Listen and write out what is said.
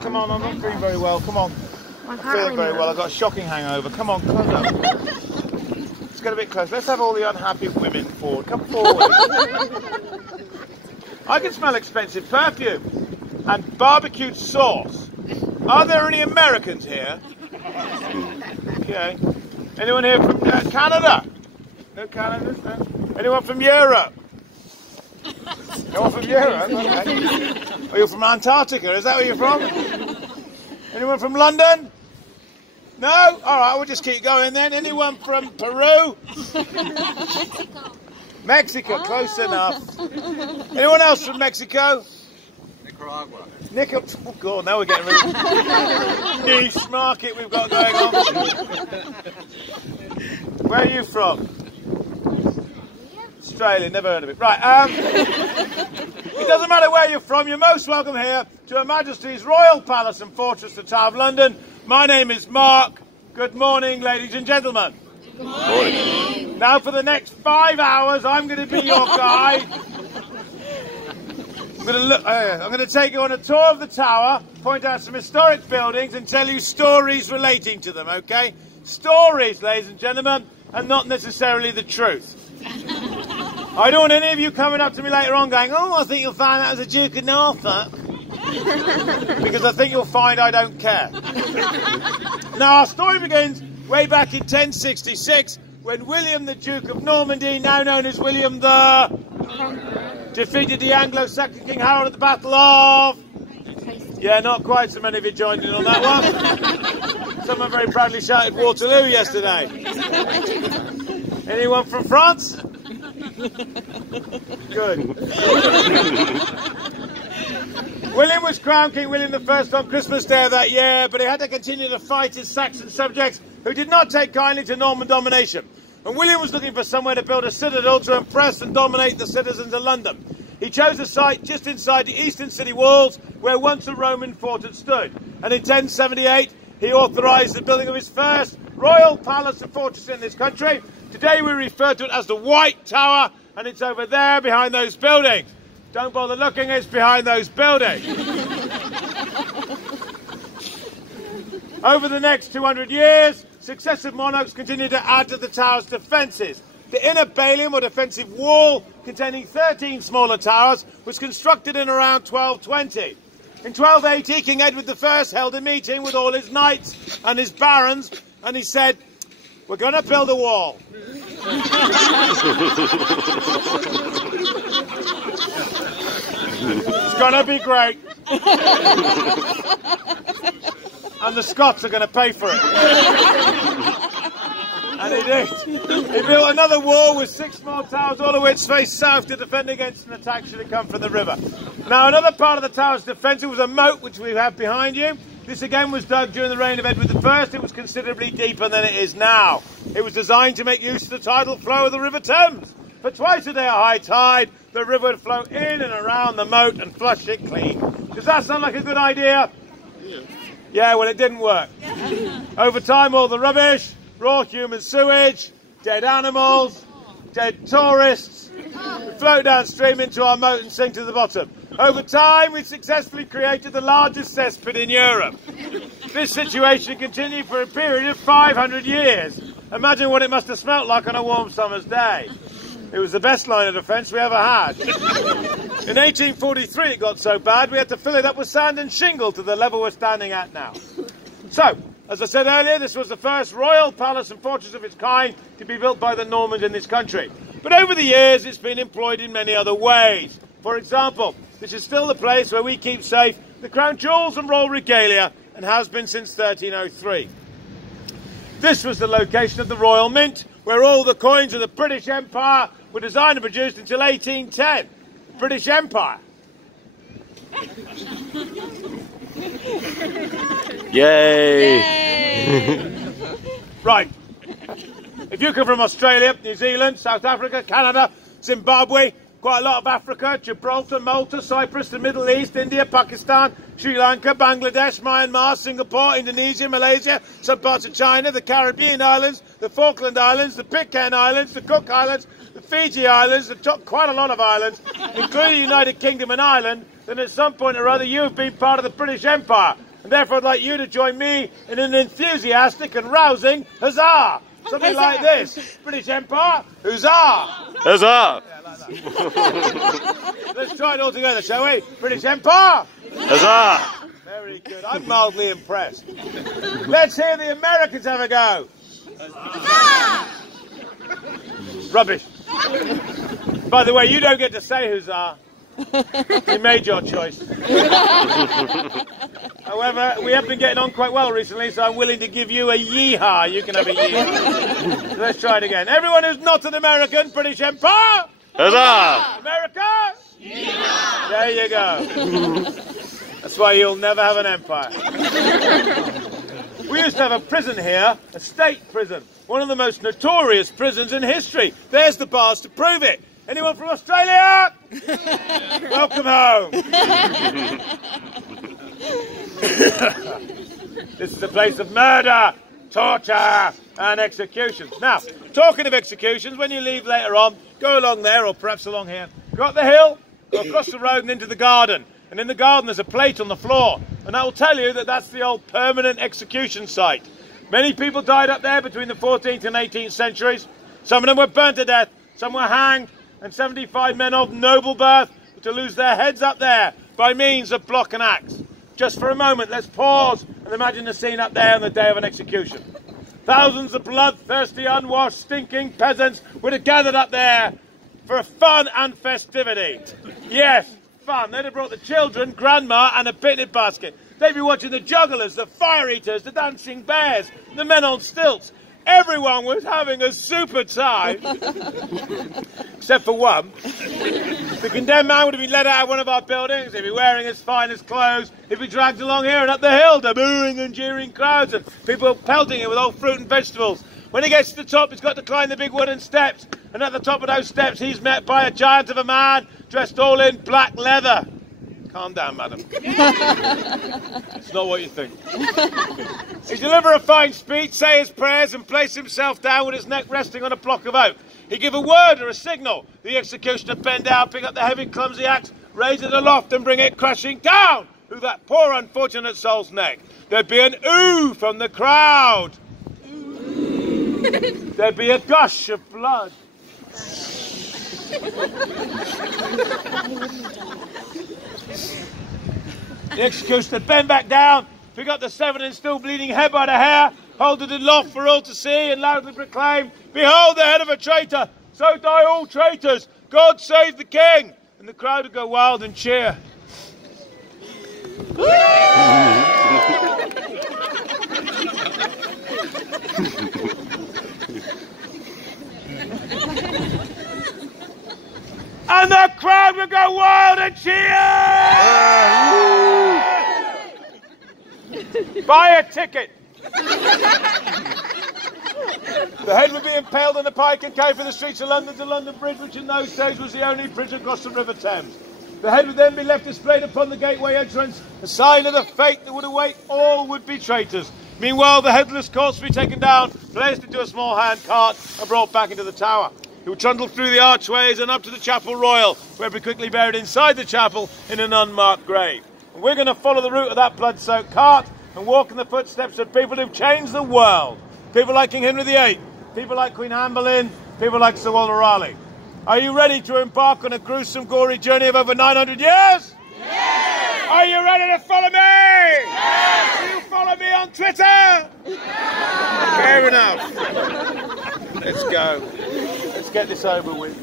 Come on, I'm not feeling very well. Come on. I'm feeling very well. I've got a shocking hangover. Come on, close up. Let's get a bit close. Let's have all the unhappy women forward. Come forward. I can smell expensive perfume and barbecued sauce. Are there any Americans here? Okay. Anyone here from Canada? No Canadians? No? Anyone from Europe? No one from Europe? Okay. Are you from Antarctica? Is that where you're from? Anyone from London? No? All right, we'll just keep going then. Anyone from Peru? Mexico, close enough. Anyone else from Mexico? Nicaragua. Oh God, now we're getting really niche market we've got going on. Where are you from? Australia, never heard of it. Right, it doesn't matter where you're from, you're most welcome here to Her Majesty's Royal Palace and Fortress, the Tower of London. My name is Mark. Good morning, ladies and gentlemen. Good morning. Now for the next 5 hours, I'm going to be your guide. I'm going to take you on a tour of the tower, point out some historic buildings and tell you stories relating to them, okay? Stories, ladies and gentlemen, and not necessarily the truth. I don't want any of you coming up to me later on going, oh, I think you'll find that was a Duke of Norfolk. Because I think you'll find I don't care. Now, our story begins way back in 1066 when William the Duke of Normandy, now known as William the... defeated the Anglo-Saxon King Harold at the Battle of... Yeah, not quite so many of you joined in on that one. Someone very proudly shouted Waterloo yesterday. Anyone from France? Good. William was crowned King William I on Christmas Day of that year, but he had to continue to fight his Saxon subjects who did not take kindly to Norman domination. And William was looking for somewhere to build a citadel to impress and dominate the citizens of London. He chose a site just inside the eastern city walls where once a Roman fort had stood. And in 1078, he authorised the building of his first royal palace and fortress in this country. Today we refer to it as the White Tower, and it's over there behind those buildings. Don't bother looking, it's behind those buildings. Over the next 200 years, successive monarchs continued to add to the tower's defences. The inner ballium, or defensive wall, containing 13 smaller towers, was constructed in around 1220. In 1280, King Edward I held a meeting with all his knights and his barons, and he said, we're going to build a wall. It's going to be great. And the Scots are going to pay for it. And he did. He built another wall with 6 small towers, all of which faced south to defend against an attack should it come from the river. Now, another part of the tower's defence was a moat, which we have behind you. This again was dug during the reign of Edward I. It was considerably deeper than it is now. It was designed to make use of the tidal flow of the River Thames. For twice a day at high tide, the river would flow in and around the moat and flush it clean. Does that sound like a good idea? Yeah, well, it didn't work. Over time, all the rubbish, raw human sewage, dead animals, dead tourists, would float downstream into our moat and sink to the bottom. Over time, we successfully created the largest cesspit in Europe. This situation continued for a period of 500 years. Imagine what it must have smelt like on a warm summer's day. It was the best line of defence we ever had. In 1843, it got so bad, we had to fill it up with sand and shingle to the level we're standing at now. So, as I said earlier, this was the first royal palace and fortress of its kind to be built by the Normans in this country. But over the years, it's been employed in many other ways. For example, this is still the place where we keep safe the crown jewels and royal regalia, and has been since 1303. This was the location of the Royal Mint, where all the coins of the British Empire were designed and produced until 1810. British Empire. Yay! Yay. Right. If you come from Australia, New Zealand, South Africa, Canada, Zimbabwe, quite a lot of Africa, Gibraltar, Malta, Cyprus, the Middle East, India, Pakistan, Sri Lanka, Bangladesh, Myanmar, Singapore, Indonesia, Malaysia, some parts of China, the Caribbean islands, the Falkland Islands, the Pitcairn Islands, the Cook Islands, the Fiji Islands, quite a lot of islands, including the United Kingdom and Ireland, then at some point or other you have been part of the British Empire. And therefore I'd like you to join me in an enthusiastic and rousing huzzah. Something like this. British Empire, huzzah! Huzzah! Let's try it all together, shall we? British Empire! Huzzah! Very good. I'm mildly impressed. Let's hear the Americans have a go. Rubbish. By the way, you don't get to say huzzah. You made your choice. However, we have been getting on quite well recently, so I'm willing to give you a yeehaw. You can have a yeehaw. So let's try it again. Everyone who's not an American, British Empire! Huzzah! America! Yeehaw! There you go. That's why you'll never have an empire. We used to have a prison here, a state prison. One of the most notorious prisons in history. There's the bars to prove it. Anyone from Australia? Welcome home. This is a place of murder, torture, and executions. Now, talking of executions, when you leave later on, go along there, or perhaps along here. Go up the hill, go across the road and into the garden. And in the garden there's a plate on the floor. And that will tell you that that's the old permanent execution site. Many people died up there between the 14th and 18th centuries. Some of them were burnt to death, some were hanged, and 75 men of noble birth were to lose their heads up there by means of block and axe. Just for a moment, let's pause and imagine the scene up there on the day of an execution. Thousands of bloodthirsty, unwashed, stinking peasants would have gathered up there for fun and festivity. Yes, fun. They'd have brought the children, grandma, and a picnic basket. They'd be watching the jugglers, the fire eaters, the dancing bears, the men on stilts. Everyone was having a super time, except for one. The condemned man would have been led out of one of our buildings. He'd be wearing his finest clothes. He'd be dragged along here and up the hill to booing and jeering crowds and people pelting him with old fruit and vegetables. When he gets to the top, he's got to climb the big wooden steps. And at the top of those steps, he's met by a giant of a man dressed all in black leather. Calm down, madam. It's not what you think. He'd deliver a fine speech, say his prayers, and place himself down with his neck resting on a block of oak. He'd give a word or a signal. The executioner bend down, pick up the heavy, clumsy axe, raise it aloft, and bring it crashing down through that poor, unfortunate soul's neck. There'd be an ooh from the crowd. There'd be a gush of blood. The executioner would bend back down, pick up the severed and still bleeding head by the hair, hold it aloft for all to see, and loudly proclaim, "Behold the head of a traitor! So die all traitors! God save the king!" And the crowd would go wild and cheer. And the crowd would go wild and cheer! Buy a ticket! The head would be impaled on a pike and carried from the streets of London to London Bridge, which in those days was the only bridge across the River Thames. The head would then be left displayed upon the gateway entrance, a sign of the fate that would await all would-be traitors. Meanwhile, the headless corpse would be taken down, placed into a small hand cart, and brought back into the tower. He would trundle through the archways and up to the Chapel Royal, where he'd be quickly buried inside the chapel in an unmarked grave. And we're going to follow the route of that blood-soaked cart and walk in the footsteps of people who've changed the world. People like King Henry VIII, people like Queen Anne Boleyn, people like Sir Walter Raleigh. Are you ready to embark on a gruesome, gory journey of over 900 years? Yes! Are you ready to follow me? Yes! Will you follow me on Twitter? Yes! Fair enough. Let's go. Let's get this over with.